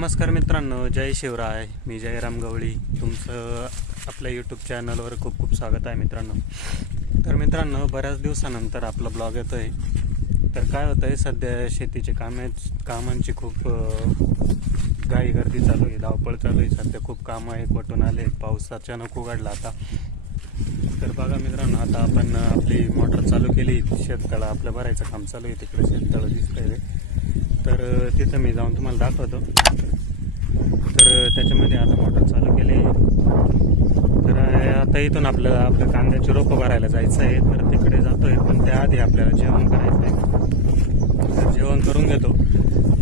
नमस्कार मित्रांनो जय शिवराय मी जयराम गवळी. तुमचं आपल्या यूट्यूब चॅनलवर खूप खूप स्वागत आहे मित्रांनो. तर मित्रांनो बऱ्याच दिवसानंतर आपला ब्लॉग येतो आहे तर काय होतं आहे सध्या शेतीचे कामे कामांची खूप अं, घाई गर्दी चालू आहे धावपळ चालू आहे. सध्या खूप कामं आहेत वटून आले पाऊस अचानक उघडला आता. तर बघा मित्रांनो आता आपण आपली मोटर चालू केली. शेततळं आपलं भरायचं काम चालू आहे. तिकडे शेततळं दिसतंय. तर तिथं मी जाऊन तुम्हाला दाखवतो. तर त्याच्यामध्ये आता मोटर चालू केली. तर आता इथून आपलं आपलं कांद्याची रोपं भरायला जायचं आहे. तर तिकडे जातोय पण त्याआधी आपल्याला जेवण करायचं आहे. तर जेवण करून घेतो.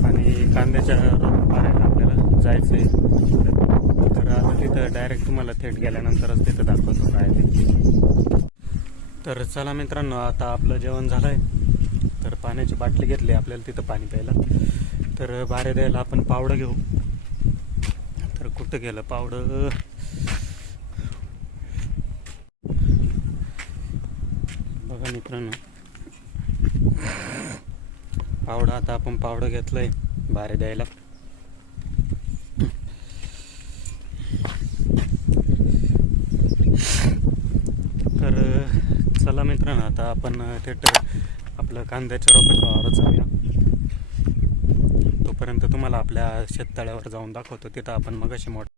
आणि कांद्याच्या रोपं भरायला आपल्याला जायचं आहे. तर आता तिथं डायरेक्ट तुम्हाला थेट गेल्यानंतरच तिथं दाखवतो काय ते. तर चला मित्रांनो आता आपलं जेवण झालं आहे तर पाण्याची बाटली घेतली आपल्याला तिथं पाणी प्यायला. तर बारे द्यायला आपण पावडं घेऊ. तर कुठं गेलं पावडं? बघा मित्रांनो. पावडं आता आपण पावडं घेतलंय बारे द्यायला. तर चला मित्रांनो आता आपण थेट आपलं कांद्याच्या रोपाच्या वावरात जाऊया. तोपर्यंत तुम्हाला आपल्या शेततळ्यावर जाऊन दाखवतो तिथं आपण मग असे मोठं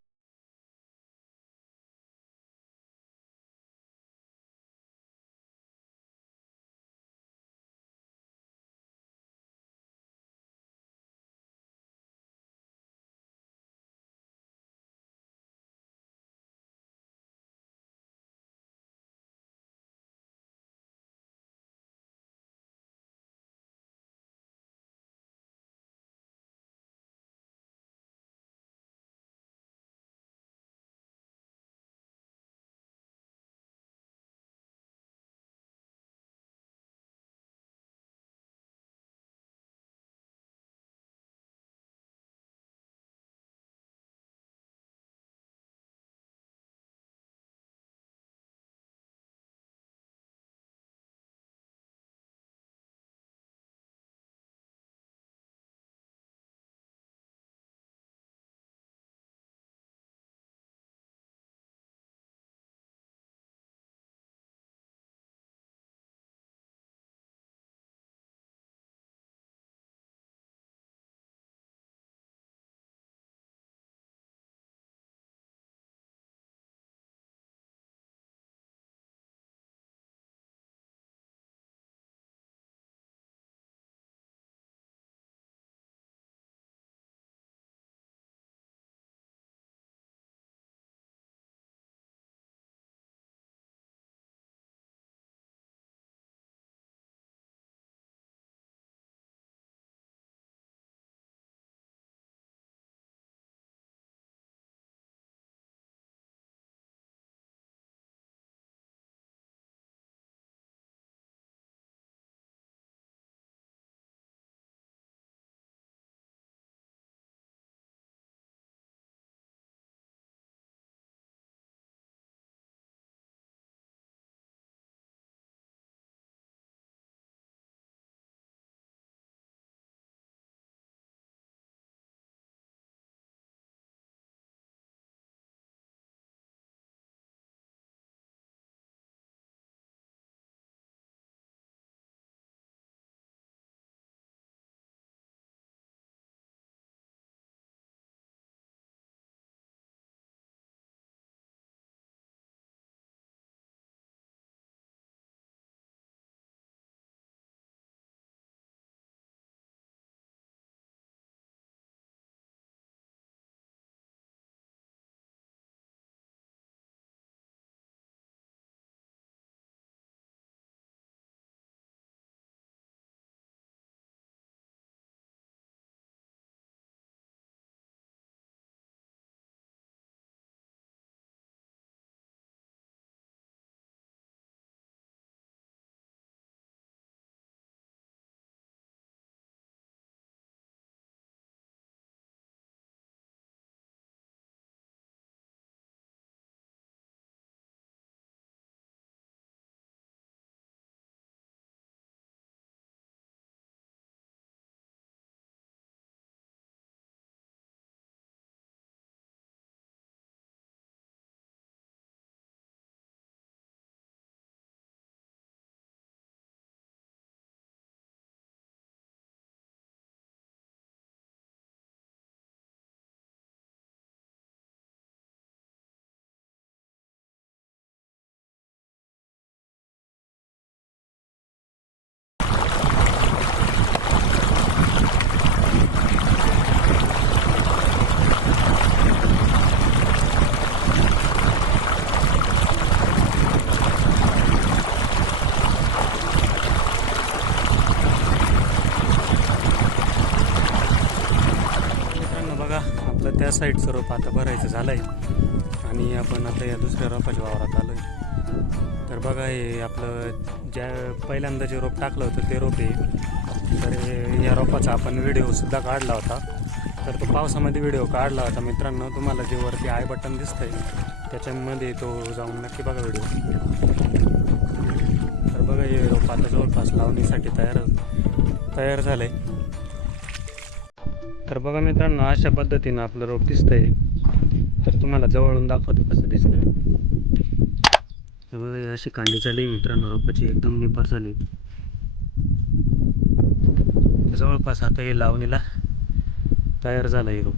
त्या साईडचं रोप आता भरायचं झालं आहे आणि आपण आता या दुसऱ्या रोपाच्या वावरात आलो आहे तर बघा हे आपलं ज्या पहिल्यांदा जे रोप टाकलं होतं ते रोप आहे. तर या रोपाचा आपण व्हिडिओसुद्धा काढला होता. तर तो पावसामध्ये व्हिडिओ काढला होता. मित्रांनो तुम्हाला जे वरती आय बटन दिसतंय त्याच्यामध्ये तो जाऊन नक्की बघा व्हिडिओ तर बघा हे रोप आता जवळपास लावणीसाठी तयार तयार झालं आहे तर बघा मित्रांनो अशा पद्धतीनं आपलं रोप दिसतंय. तर तुम्हाला जवळून दाखवतो कसं दिसतंय. बघा अशी कांडी झाली मित्रांनो रोपाची एकदम निपास झाली. जवळपास आता हे लावणीला तयार झाला हे रोप.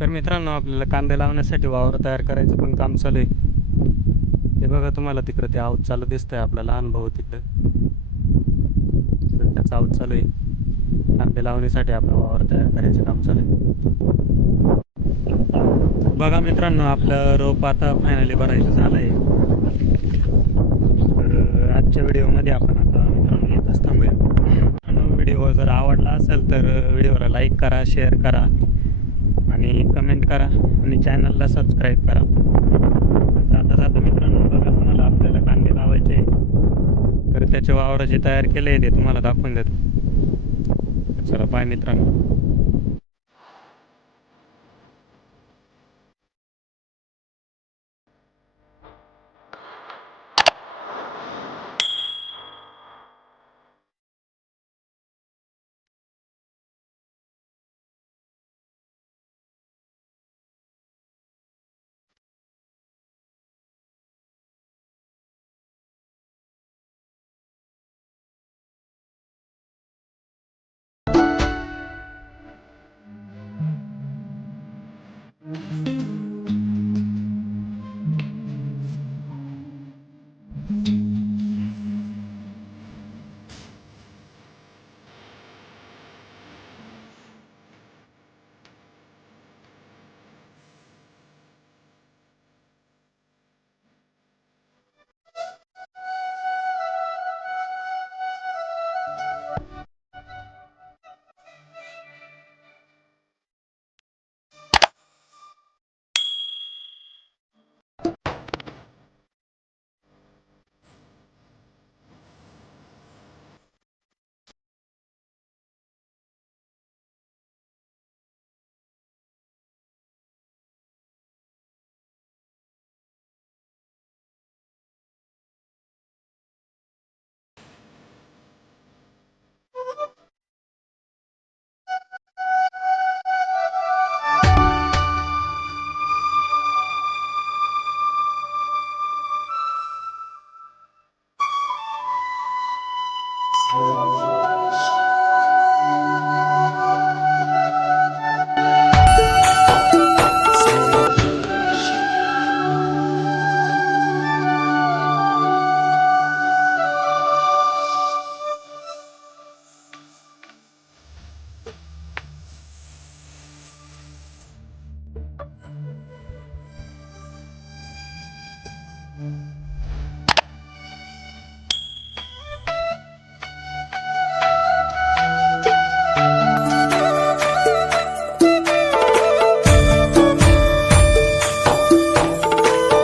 तर मित्रांनो आपल्याला कांदे लावण्यासाठी वावर तयार करायचं पण काम चालू आहे. ते बघा तुम्हाला तिकडं ते आऊत चालू दिसतंय आपला लहान भाऊ तिकडं. तिकडं चालू चालू आहे. कांदे लावण्यासाठी आपला वावर तयार करायचं काम चालू आहे. बघा मित्रांनो आपलं रोप आता फायनली भरायचं झालं आहे तर आजच्या व्हिडिओमध्ये आपण आता मित्रांनो इथंच थांबूया. आणि व्हिडिओ जर आवडला असेल तर व्हिडिओला लाईक करा शेअर करा आणि कमेंट करा आणि चॅनलला सबस्क्राईब करा. आता जातो मित्रांनो बघा तुम्हाला आपल्याला कांदे लावायचे त्याच्या त्याचे तयार केले ते तुम्हाला दाखवून देतो. चला बाय मित्रांनो.